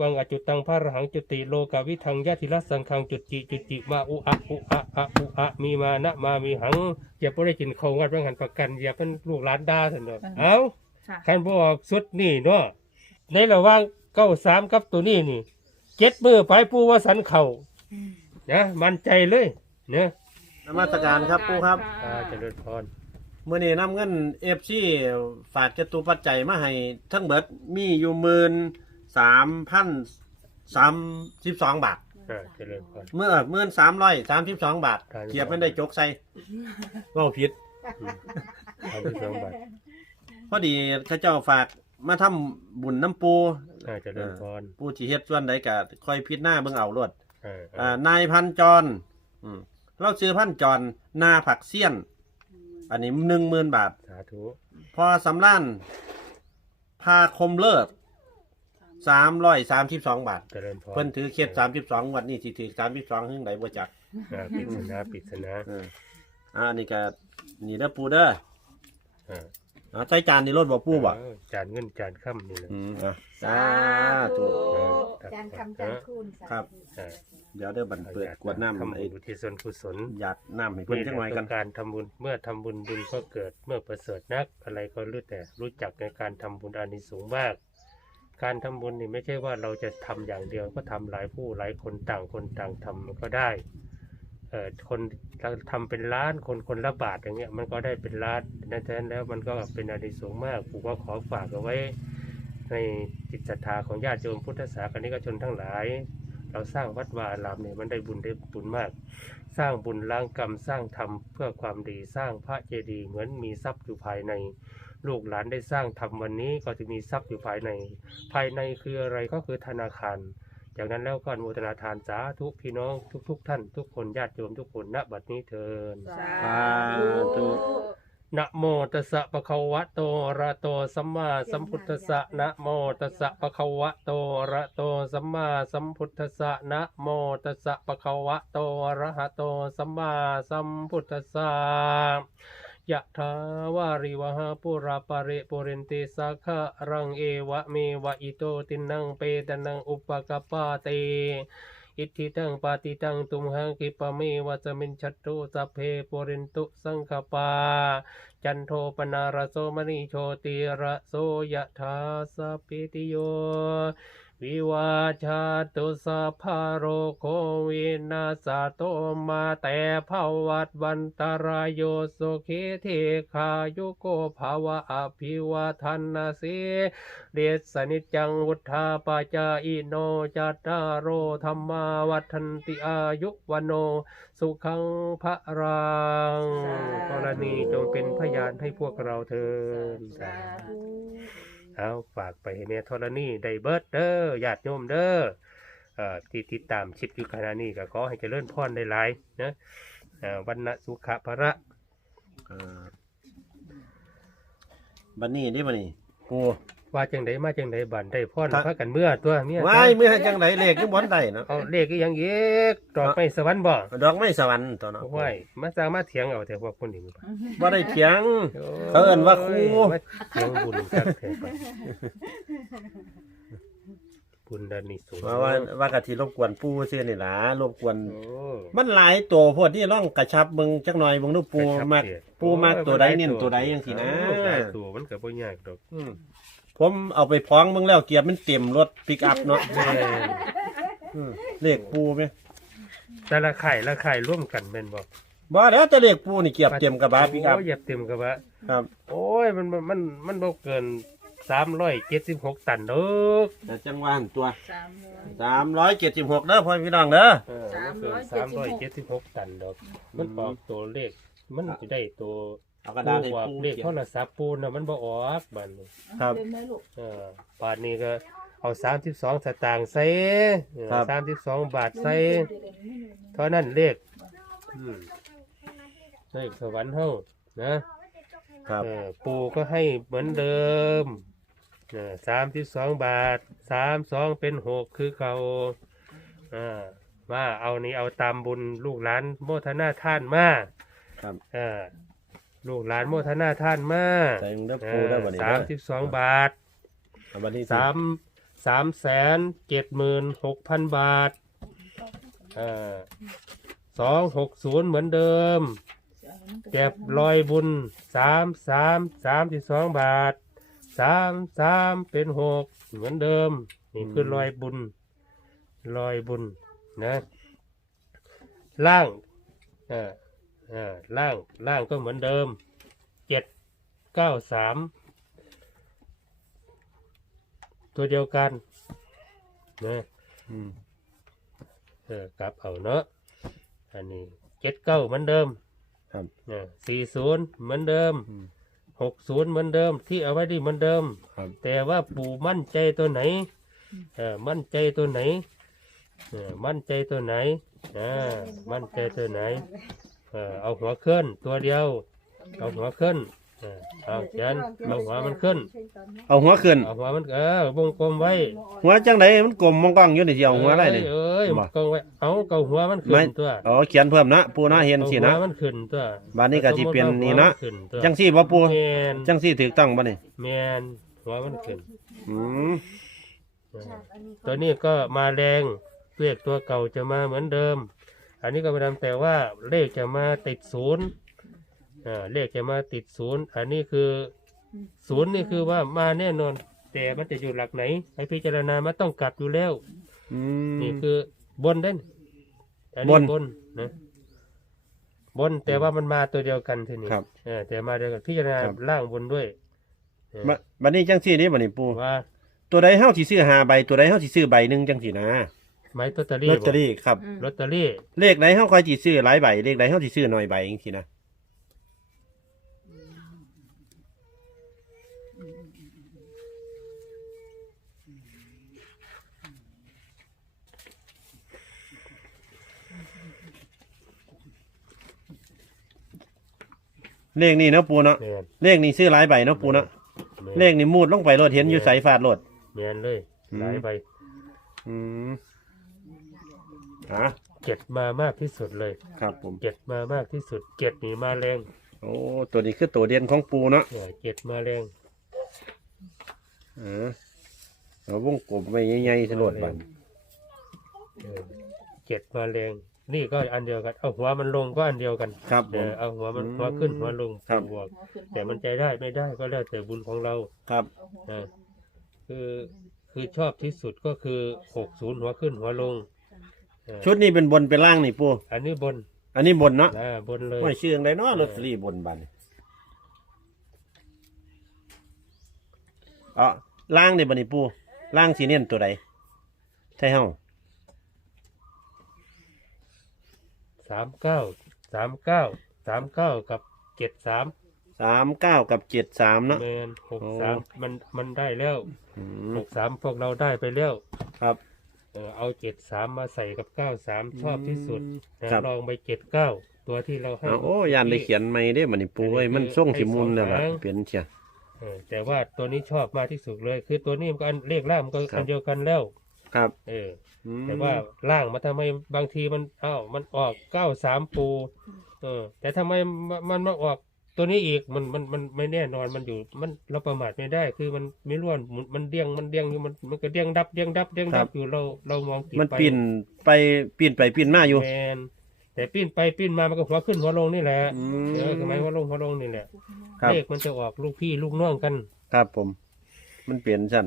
วังอจุตังพระรหังจุติโลกาวิทังยะธิรัสสังคังจุติจุติมาอุอะอุอะอะอุอะมีมานะมามีหังอย่าบ่ได้กินเขาวงัดไว้หันประกันอย่าเป็นลูกหลานด่าซั่นเนาะเอ้าค่ะคันบ่ออกสุดนี่เนาะในระหว่างเก้าสามกับตัวนี้นี่เจ็ดมือไปปูว่าสันเข่านะมั่นใจเลยเนะนมัสการครับปู่ครับอ่าเจริญพรมื่อนี้นำเงินเอฟซีฝากจตุปัจจัยมาให้ทั้งเบิดมีอยู่หมื่น สามพันสามสิบสองบาทอ่าเจริญพร เมื่อหมื่นสามร้อยสามสิบสองบาทครับ เกียบไม่ได้จกใส่เว่าผิด สามสิบสองบาทพอดีเข้าเจ้าฝากมาทำบุญน้ำปูอ่าเจริญพรปูจีเฮ็ดส่วนใดก็ค่อยพิดหน้าเบิ่งเอารวดอ่าอ่านายพันจรอืมเราซื้อพันจรนาผักเสี้ยน อันนี้หนึ่งหมื่นบาท สาธุ พอสำล้านพาคมเลิศ สามร้อยสามสิบสองบาท เจริญพรเพิ่นถือเคสสามสิบสองวันนี้สิถือสามสิบสองหึ่งไหนบ่จักอ่าปริศนาปริศนาเอออ่านี่ก็นี่เด้อปูเด้ออ่าอ่าใช้จานนี่รถบ่ปูบ่เออจานเงินจานค่ำนี่แหละ อืมอะสาธุ จานคำจานคูณครับ อ่า เดี๋ยวเด้อบันเปิดกวดน้ำทำไอ้บุญอุทิศส่วนกุศลหยาดน้ำให้เพิ่นจังหน่อยกันนี่แหละการทำบุญเมื่อทำบุญบุญก็เกิดเมื่อประเสริฐนัก อะไรก็รู้แต่รู้จักในการทำบุญอานิสงส์มาก การทำบุญนี่ไม่ใช่ว่าเราจะทำอย่างเดียวก็ทำหลายผู้หลายคนต่างคนต่างทำมันก็ได้เอ่อคนเราทำเป็นล้านคนคนละบาทอย่างเงี้ยมันก็ได้เป็นล้านดังนั้นแล้วมันก็เป็นอานิสงส์มากผมก็ขอฝากเอาไว้ในจิตศรัทธาของญาติโยมพุทธศาสนิกชนทั้งหลาย เราสร้างวัดวาอารามเนี่ยมันได้บุญได้บุญมาก สร้างบุญล้างกรรมสร้างธรรมเพื่อความดีสร้างพระเจดีย์เหมือนมีทรัพย์อยู่ภายใน ลูกหลานได้สร้างทำวันนี้ก็จะมีทรัพย์อยู่ภายใน ภายในคืออะไรก็คือธนาคาร จากนั้นแล้วก็อนุโมทนาทานสาธุพี่น้องทุก ๆท่าน ทุกคนญาติโยมทุกคนณบัดนี้เทินสาสาธุนะโมตัสสะปะคะวะโตอะระโตสัมมาสัมพุทธัสสะนะโมตัสสะปะคะวะโตอะระโตสัมมาสัมพุทธัสสะนะโมตัสสะปะคะวะโตอะระหะโตสัมมาสัมพุทธัสสะ ยะถาวาริวหาปุราปะเรปุเรนติสาคะรังเอวะเมวะอิโตตินังเปตนังอุปกปปาเตอิทธิตังปาติตังตุมหังกิปะเมวะสมินชัตโตสัพเพปุรินตุสังคปา จันโทปนารโสมณีโชติระโสยะธาสัพพิติโย วิวาชาตุสัพพะโรโควินาสโตมาแต่ภาวัตวันตรายโยสุขิเทคายุโกภาวะอภิวาทันนาสีเดสนิจจังวุธาปจาอิโนจัตตารโรธรรมาวัฒนติอายุวันโน สุขังพระรังกรณีจงเป็นพยานให้พวกเราเถิดสาธุ เอาฝากไปให้แม่ธรณีได้เบิดเด้อญาติโยมเด้อเอ่อที่ติดตามชิดอยู่ขณะนี้ก็ขอให้เจริญพรได้หลายนะเอ่อวันนะสุขะพระอ่าบัดนี้นี่บัดนี้ปู ว่าจังไดมาจังไดบันได้พรครับพากันเมื่อตัวเมียว้ายเมื่อจังไดเลขยังบ่ได้เนาะเอาเลขอีหยังเยกดอกไม้สวรรค์บ่ดอกไม้สวรรค์ตัวเนาะห้วยมาสร้างมาเถียงเอาแต่พวกคนนี้บ่ได้เถียงเขาเอิ้นว่าครูโอ้ยมาเถียงบุญจักแท้ไปบุญดานิสงส์ว่าว่าว่ากะทิรบกวนปูซื่อนี่ล่ะรบกวนโอ้มันหลายตัวพวกที่ร่องกระชับเบิ่งจักหน่อยเบิ่งดูปูกระชับมากเสียปูมากตัวใดเน้นตัวใดจังซี่นะโอ้หลายตัวมันก็บ่ยากดอกอืม ผมเอาไปพ้องเบิ่งแล้วเกียร์มันเต็มรถปิกอัพเนาะแม่นอืมเลขปูไหมแต่ละไข่ละไข่ร่วมกันแม่นบ่บ่แล้วแต่เลขปูนี่เกียบเต็มกระบะปิกอัพโอ้ยเหยียบเต็มกระบะครับโอ้ยมันมันมันมันบ่เกิน376ตันเด้อแต่จังหวะหันตัวสามร้อย376เด้อพ่อพี่น้องเด้อ เออมันเกิน376 376ตันดอก มันออกตัวเลขมันสิได้ตัว เอากระดาษให้ว่าปูเลขเขียโทนรศัพท์ปูน่ะมันบ่ออกบัดนี้ครับ เล่นไหมลูกเออป่านนี้ก็เอา32สตางค์ใส่เออครับ 32 บาทใส่เท่านั้นเลขอืมเลขสวรรค์เฮานะ ครับ เออปู่ก็ให้เหมือนเดิมสามสิบสองบาทสามสองเป็นหกคือเขาอ่ามาเอานี่เอาตามบุญลูกหลานโมทนาท่านมาครับ เออ ลูกหลานโมทนาท่านมาใส่มึงเด้อปูเด้อบัดนี้สามเด้สิอบสองบาทเอาบัดนี้สามสามแสนเจ็ดหมื่นหกพันบาทอ่าสองหกศูนย์เหมือนเดิม เก็บรอยบุญสามสามสามสิบสองบาทสามสามเป็นหกเหมือนเดิม นี่คือรอยบุญรอยบุญนะ ล่างเอ่า อ่าล่างล่างก็เหมือนเดิมเจ็ดเก้าสามตัวเดียวกันนะอืมเออกลับเอาเนาะอันนี้เจ็ดเก้าเหมือนเดิมครับสี่ศูนย์เหมือนเดิมอืม หกศูนย์เหมือนเดิม ที่เอาไว้ดีเหมือนเดิม ครับ แต่ว่าปู่มั่นใจตัวไหนเออมั่นใจตัวไหนเออมั่นใจตัวไหนอ่ามั่นใจตัวไหน เออเอาหัวขึ้นตัวเดียว เอาหัวขึ้นเออเอาเขียนเอาหัวมันขึ้นเอาหัวขึ้น เอาหัวมันเออวงกลมไว้หัวจังไดมันกลมมองกล้องอยู่นี่สิเอาหัวอะไรนี่ เอ้ยบ่ วงกลมไว้เอาเกาหัวมันขึ้ไม่นตัวอ๋อเขียนเพิ่มนะปูนะเห็นสินะเอาหัวมันขึ้นตัวบาดนี้ก็สิเป็นนี่นะหัวมัขึ้ตัวจังสี่บ่ปูแมนจังสี่ถูกต้องบ่นี่แมนหัวมันขึ้นอืมเออตัวนี้ก็มาแรงเลขตัวเก่าจะมาเหมือนเดิม อันนี้ก็ไม่ทำแต่ว่าเลขจะมาติดศูนย์อ่าเลขจะมาติดศูนย์อันนี้คือศูนย์นี่คือว่ามาแน่นอน แต่มันจะอยู่หลักไหนให้พิจารณามันต้องกลับอยู่แล้ว อืม นี่คือบนเด้นอันบนี้นบนนะบนแต่ว่ามันมาตัวเดียวกันทีนี้ครับเออแต่มาเดียวกันพิจารณาครับ ล่างบนด้วยเออบะบัดนี้จังสี่นี่บ่นี่ปูว่าตัวใดเฮาสิซื้อห้าใบตัวใดเฮาสิซื้อใบหนึงจังสี่นะ ไม้ลอตเตอรี่ลอตเตอรี่ครับลอตเตอรี่เลขใดเฮาค่อยสิซื้อหลายใบ เลขใดเฮาสิซื้อน้อยใบจังซี่นะ เลขนี่เนาะปูเนาะ แมนเลขนี่ซื้อหลายใบเนาะปูเนาะ แม่น เลขนี่มูดลงไปรถเห็นอยู่ใสฟาดรถ แมนเลย อืม หลายใบอืม อะเจ็ดมามากที่สุดเลยครับผม เจ็ดมามากที่สุดเจ็ดนี่มาแรงโอ้ตัวนี้คือตัวเด่นของปูเนาะเออเจ็ดมาแรงเออเอาวงกลมไปใหญ่ๆสลดบันเออเจ็ดมาแรง นี่ก็อันเดียวกัน เอาหัวมันลงก็อันเดียวกันครับผเอม อเอาหัวมันอืมหัวขึ้นหัวลงครับบวกแต่มันใจได้ไม่ได้ก็แล้วแต่บุญของเรา ครับเออคือคือชอบที่สุดก็คือหกศูนย์หัวขึ้นหัวลง เออชุดนี้เป็นบนเป็นล่างนี่ปูอันนี้บนอันนี้บนเนาะนะบนเลยไม่ชื่ออะไรเนาะลอตเตอรี่บนบันเอ๋อล่างนี่บันนี่ปูล่างสีเน้นตัวใดใช่เฮาสามเก้าสามเก้าสามเก้ากับเจ็ดสามสามเก้ากับเจ็ดสามเนาะ เมนหกโอ้สามมันมันได้แล้วอืมหกสามพวกเราได้ไปแล้ว ครับ เออเอาเจ็ดสามมาใส่กับเก้าสามชอบที่สุดนะครับ ลองไปเจ็ดเก้าตัวที่เราให้ เอาโอ้ยานได้เขียนไม่ได้บันนี่ปูเอ้ยมันส่งสิมุนเนี่ยแหละให้สองหางเป็นเชีย เออแต่ว่าตัวนี้ชอบมากที่สุดเลย คือตัวนี้มันก็อันเลขล่างมันก็ครับ อันเดียวกันแล้ว ครับเออ อืม แต่ว่าล่างมันทำไมบางทีมันอ้าวมันออกเก้าสามปู เออ แต่ทำไมมันมันมาออก ตัวนี้อีกมันมันมันไม่แน่นอนมันอยู่มันเราประมาทไม่ได้ คือมันไม่ร่วนหมุนมันเดี้ยงมันเดี้ยงอยู่มันมันก็เดี้ยงดับเดี้ยงดับเดี้ยงดับอยู่เราเรามองติดมันไปปีนไปปีนไปปีนมาอยู่แมนแต่ปิ้นไปปิ้นมามันก็หัวขึ้นหัวลงนี่แหละอืมเออทำไมหัวลงหัวลงนี่แหละครับ เลขมันจะออกลูกพี่ลูกน้องกันครับผม มันเปลี่ยนชั้น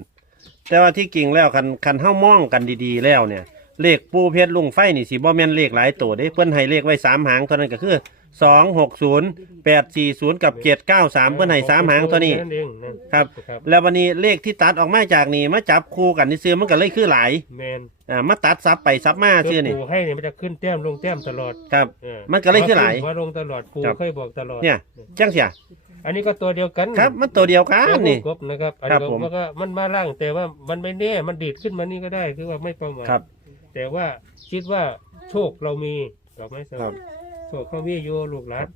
แต่ว่าที่จริงแล้วคันคันเฮ้ามองกันดีๆแล้วเนี่ย เลขปูเพชรลุงไฟนี่สิบ่แม่นเลขหลายตัวเด้ เพิ่นให้เลขไว้สามหางเท่านั้นก็คือสองหกศูนย์แปดสี่ศูนย์กับเจ็ดเก้าสามเพิ่นให้สามหางตัวนี้นั่นเองนั่นครับ ครับแล้ววันนี้เลขที่ตัดออกมาจากนี่มาจับคู่กันนี่ซื้อมันก็เลยคือหลายแมนอ่ามาตัดซับไปซับมาซื้อนี่ ปู่ให้เนี่ยมันจะขึ้นแต้มลงแต้มตลอดครับ เออมันก็เลยคือหลายหัวลงตลอดปู่ครับ เคยบอกตลอดเนี่ยจังเสียอันนี้ก็ตัวเดียวกันครับ มันตัวเดียวกัแล้นวนี่กบนะครับอันครับนี้ผมมันก็มันมาล่างแต่ว่ามันไม่แน่มันดีดขึ้นมานี่ก็ได้คือว่าไม่ประมาทครับ แต่ว่าคิดว่าโชคเรามีถูกไหมสครับโชคเขามีอยู่ลูกหลาน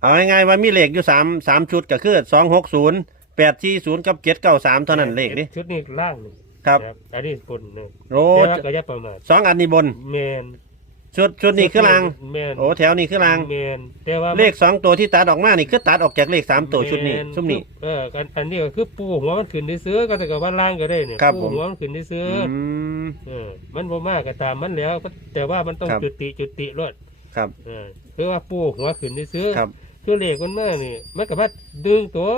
เอาง่ายๆว่ามีเลขอยู่สามสามชุดก็คือสองหกศูนย์แปดสี่ศูนย์กับเจ็ดเก้าสามเท่านั้นเลขนี่ชุดนี้ล่างหนึ่งครับ อันนี้บนหนึ่งโอ้แต่ว่าก็อย่าประมาทสองอันนี้บนแมน ชุดชุดนี้คือราง แม่นโอ้แถวนี้คือราง แม่นแต่ว่าเลขสองตัวที่ตัดออกมานี่คือตัดออกจากเลขสามตัวชุดนี้แม่ชุดนี้ เอออันอันนี้ก็คือปูหัวมันขึ้นได้ซื้อก็แต่กับว่าล่างก็ได้เนี่ยครับปูผม หัวมันขึ้นได้ซื้อออืม เออมันบ่มากก็ตามมันแล้วก็แต่ว่ามันต้องครับ จุติจุติรถครับ เออคือว่าปูหัวขึ้นได้ซื้อครับ คือเลขมันมานี่มันก็มาดึงตัว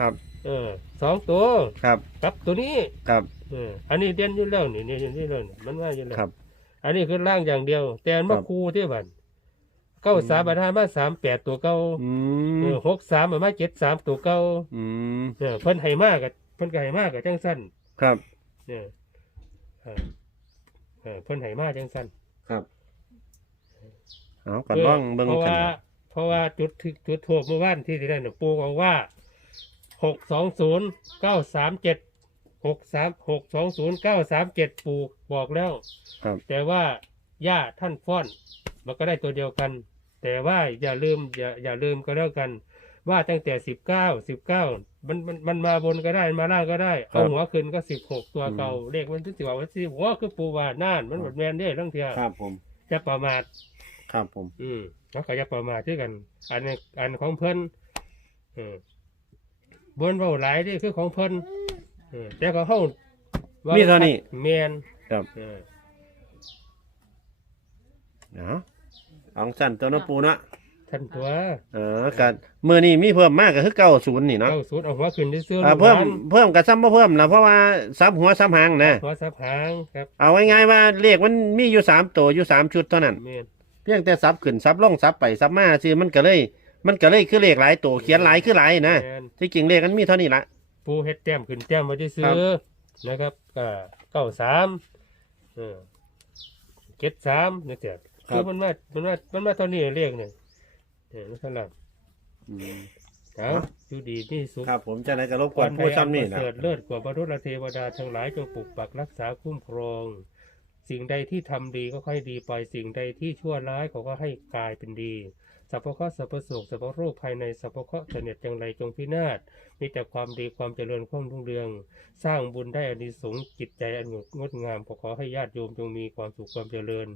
ครับ เออสองตัวครับ กับตัวนี้ ครับ เอออันนี้เด่นอยู่แล้วนี่นี่เด่นอยู่แล้วนี่มันมาอยู่แล้วครับ อันนี้คือล่างอย่างเดียว แต่อันมาครับคูที่บันเก้าสามบันห้ามาสามแปดตัวเก้าอืเอมอหกสามบันมาเจ็ดสามตัวเก้าอืมเออเพิ่นให้มากกับเพิ่นก็ให้มากกับจังสั้นครับ เนี่ยเออเออเพิ่นให้มากจังสั้นครับเอาก่อนล่องเบิ่งเพราะกันว่าเพราะว่าจุดที่จุดทั่วเมื่อวานที่ที่ได้หนูปูบอกว่าหกสองศูนย์เก้าสามเจ็ด หกสามหกสองศูนย์เก้าสามเจ็ดปูบอกแล้ว ครับ แต่ว่าย่าท่านฟ้อน มันก็ได้ตัวเดียวกัน แต่ว่าอย่าลืมอย่าอย่าลืมก็แล้วกัน ว่าตั้งแต่สิบเก้าสิบเก้ามันมันมันมาบนก็ได้มาล่างก็ได้ครับเอาหัวขึ้นก็สิบหกตัวเก่าอืมเลขมันถึงสิบว่าวันสิบหัวคือปูว่าน่านมันหมดแมนได้ทั้งเทียครับผม จะประมาท ครับผม อืมแล้วก็จะประมาทด้วยกัน อันนี้อันของเพิ่นเออบนเบาหลายนี่คือของเพิ่น เออแต่ก็เฮาว่ามีเท่านี้ แมนครับเออเอาเอาสั้นตัวเนาะปูเนาะท่านตัวเออกันมือนี้มีเพิ่มมากก็คือเก้าศูนย์นี่เนาะเก้าสูตรเอาหัวขึ้นได้ซื้ออ่าลูกเพิ่มหลานเพิ่มกับซ้ำบ่เพิ่มนะเพราะว่าซับหัวซับหางนะหัวสับหางครับเอาง่ายๆว่าเลขมันมีอยู่สามตัวอยู่สามชุดเท่านั้น แมนเพียงแต่ซับขึ้นซับลงซับไปซับมาซื่อมันก็เลย มันก็เลยคือเลขหลายตัวเขียนหลายคือหลายนะแมนที่จริงเลขมันมีเท่านี้ละ ปูเฮ็ดแต้มขึ้นแต้มมาได้ซื้ครัอบนะครับก็เก้าสามเออเจ็ดสามนี่เสียคือมันมามันมามันมาเท่านี้เรียกเนี่ยเออนั่นแหละอืมเอาอยู่ดีมีสุขครับ ผมจะไหนก็รบกก่วอนนผู้ผู้ซ้ำนี่นี่นะเสริฐเลิศกว่าบรรดาเทวดาทั้งหลายจงปกปักรักษาคุ้มครอง สิ่งใดที่ทำดีก็ค่อยดีไป สิ่งใดที่ชั่วร้ายเขาก็ให้กลายเป็นดี สัพพะเคราะห์สัพพสุขสัพพะโรคภายในสัพพะเคราะห์เสน็จจังไรจงพินาศมีแต่ความดีความเจริญความรุ่งเรือง สร้างบุญได้อานิสงส์จิตใจอันงดงามขอขอให้ญาติโยมจงมีความสุขความเจริญ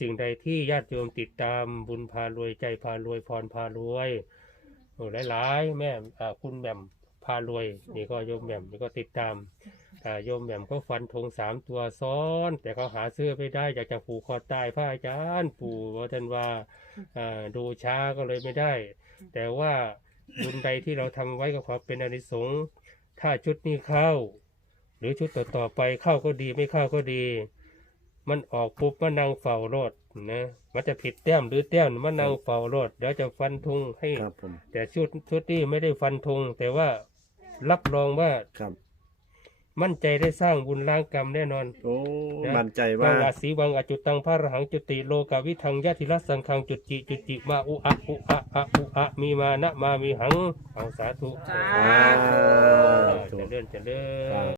สิ่งใดที่ญาติโยมติดตามบุญพารวยใจพารวยพรพารวยโอ้หลายๆ แม่คุณแหม่ม พารวยนี่ก็โยมแหม่มนี่ก็ติดตามอ่าโยมแหม่มก็ฟันธงสามตัวซ้อน แต่เขาหาเสื้อไม่ได้อยากจะผูกคอตายพระอาจารย์ปู่ว่าท่านว่าอ่าดูช้าก็เลยไม่ได้ แต่ว่าบุญใดที่เราทำไว้ก็ขอเป็นอานิสงส์ถ้าชุดนี้เข้า หรือชุดต่อๆไปเข้าก็ดีไม่เข้าก็ดี มันออกปุ๊บมันนางเฝ้ารถนะมันจะผิดแต้มหรือแต้มมันนางเฝ้ารถเดี๋ยวจะฟันธงให้ครับผมแต่ชุดชุดนี้ไม่ได้ฟันธงแต่ว่า รับรองว่าครับ มั่นใจได้สร้างบุญล้างกรรมแน่นอน โอ้ นะ มั่นใจวัว่างอาศีวังอจุตังพระอรหังจุติโลกาวิทังยะธิรัสสังคังจุติจุติมาอุอะอุอะอะอุอะมีมานะมามีหังเอาสาธุสาธุ เจริญเจริญ